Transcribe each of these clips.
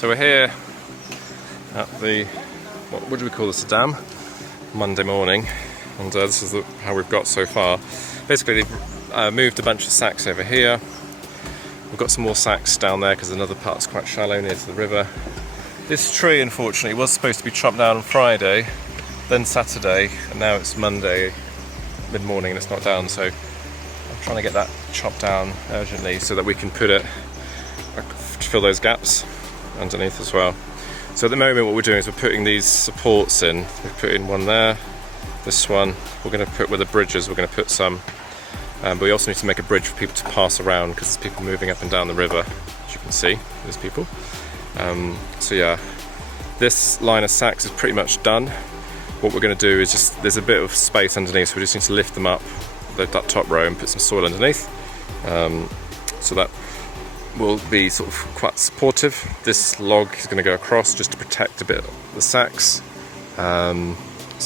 So we're here at the, what do we call this, a dam? Monday morning, and this is how we've got so far. Basically they've moved a bunch of sacks over here. We've got some more sacks down there because another part's quite shallow near to the river. This tree unfortunately was supposed to be chopped down on Friday, then Saturday, and now it's Monday mid-morning and it's not down, so I'm trying to get that chopped down urgently so that we can put it to fill those gaps underneath as well. So at the moment what we're doing is we're putting these supports in. We've put in one there, this one. We're going to put, where the bridges, we're going to put some. But we also need to make a bridge for people to pass around because there's people moving up and down the river, as you can see, there's people. So yeah, this line of sacks is pretty much done. What we're going to do is just, there's a bit of space underneath, so we just need to lift them up, that top row, and put some soil underneath. So that will be sort of quite supportive. This log is going to go across just to protect a bit of the sacks. So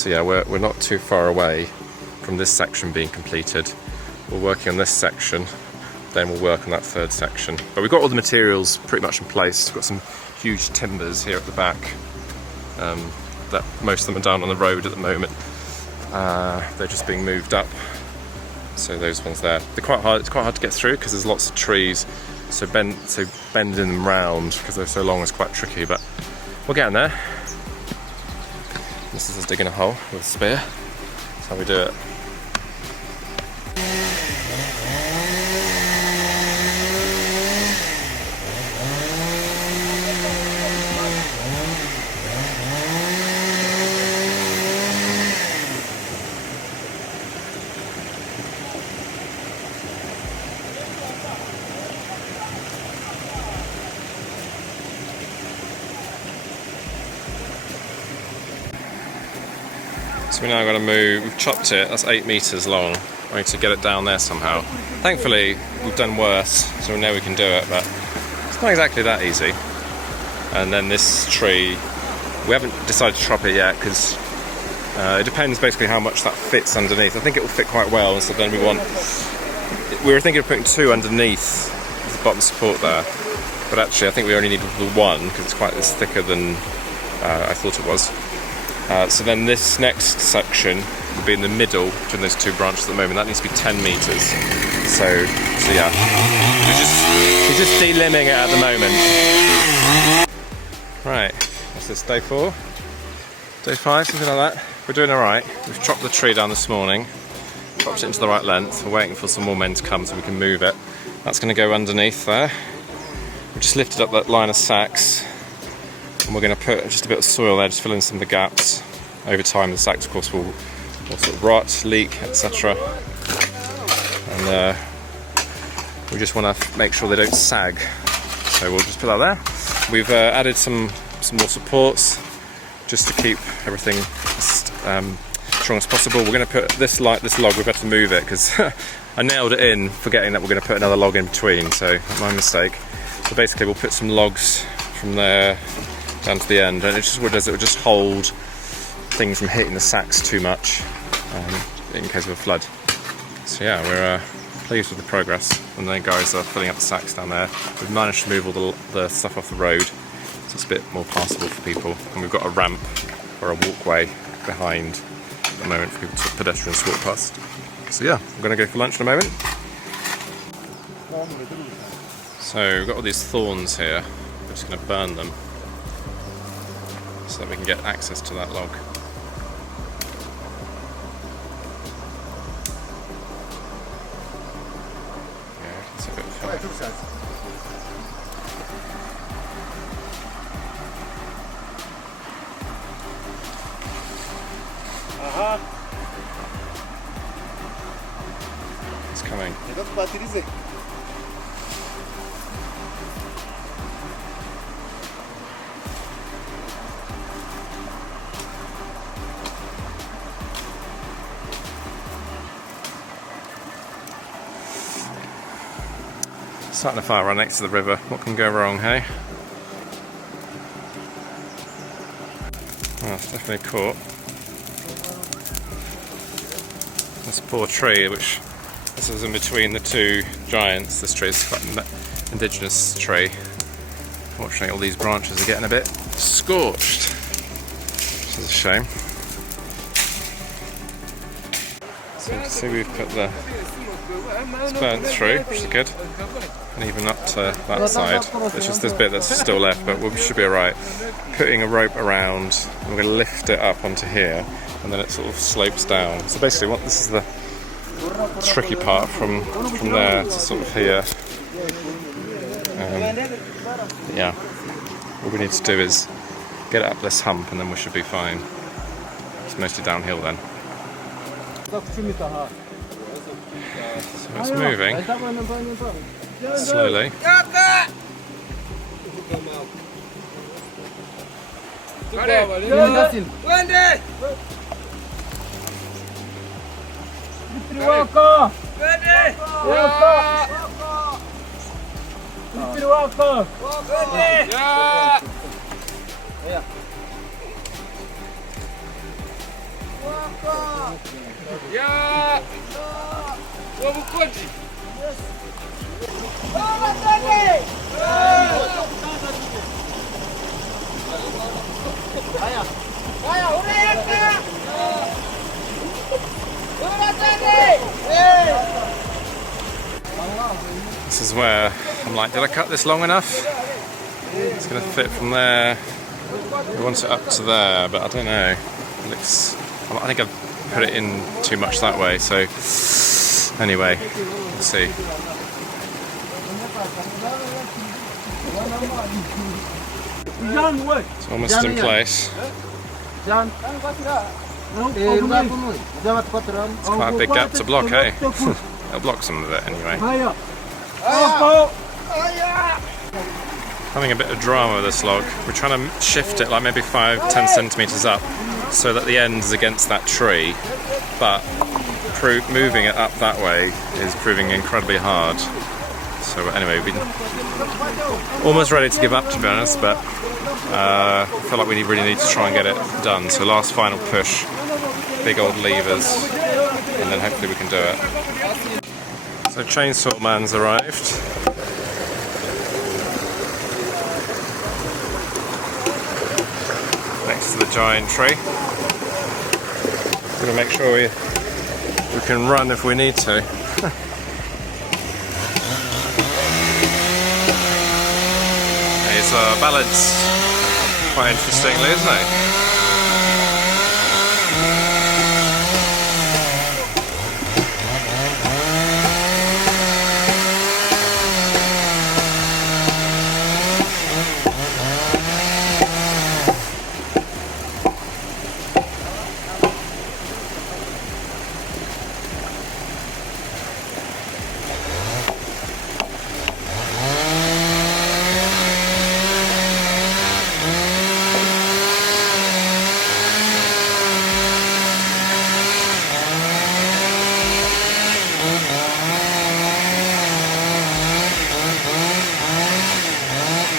yeah, we're not too far away from this section being completed. We're working on this section, then we'll work on that third section. But we've got all the materials pretty much in place. We've got some huge timbers here at the back. That most of them are down on the road at the moment. They're just being moved up. So those ones there. They're quite hard. It's quite hard to get through because there's lots of trees. So bending them round because they're so long is quite tricky. But we're getting there. This is us digging a hole with a spear. That's how we do it. So we now got to move, we've chopped it, that's 8 metres long. I need to get it down there somehow. Thankfully, we've done worse, so now we can do it, but it's not exactly that easy. And then this tree, we haven't decided to chop it yet, because it depends basically how much that fits underneath. I think it will fit quite well, so then we were thinking of putting 2 underneath the bottom support there. But actually, I think we only need the 1, because it's thicker than I thought it was. So then this next section will be in the middle between those 2 branches at the moment. That needs to be 10 metres. So yeah, we're just delimbing it at the moment. Right, what's this, day 4? Day 5, something like that. We're doing alright. We've chopped the tree down this morning, chopped it into the right length. We're waiting for some more men to come so we can move it. That's going to go underneath there. We just lifted up that line of sacks. And we're going to put just a bit of soil there, just fill in some of the gaps. Over time the sacks of course will sort of rot, leak, etc. And we just want to make sure they don't sag. So we'll just put that there. We've added some more supports just to keep everything as strong as possible. We're going to put this log, we've got to move it because I nailed it in forgetting that we're going to put another log in between, so my mistake. So basically we'll put some logs from there down to the end, and it will just hold things from hitting the sacks too much in case of a flood. So yeah, we're pleased with the progress, and the guys are filling up the sacks down there. We've managed to move all the stuff off the road, so it's a bit more passable for people, and we've got a ramp or a walkway behind at the moment for people to pedestrians to walk past. So yeah, we're going to go for lunch in a moment. So we've got all these thorns here, we're just going to burn them so that we can get access to that log. Yeah, it's a bit fun. It's coming. Starting a fire right next to the river. What can go wrong, hey? Oh, it's definitely caught. This poor tree, which this is in between the 2 giants. This tree is quite an indigenous tree. Fortunately, all these branches are getting a bit scorched, which is a shame. So you can see we've put it's burnt through, which is good, and even up to that side. It's just this bit that's still left, but we should be alright. Putting a rope around, and we're going to lift it up onto here, and then it sort of slopes down. So basically, this is the tricky part from there to sort of here. Yeah, what we need to do is get it up this hump, and then we should be fine. It's mostly downhill then. So it's moving slowly. This is where I'm like, did I cut this long enough? It's going to fit from there. We want it up to there, but I don't know. It looks, I think I've put it in too much that way, so anyway, we'll see. It's almost in place. It's quite a big gap to block, eh? It'll block some of it anyway. Having a bit of drama with this log. We're trying to shift it like maybe 5-10 centimetres up so that the end is against that tree, but moving it up that way is proving incredibly hard. So anyway, we've been almost ready to give up, to be honest, but I feel like we really need to try and get it done. So last final push, big old levers, and then hopefully we can do it. So Chainsaw Man's arrived. Next to the giant tree. We're going to make sure we can run if we need to. He's balanced quite interestingly, isn't he?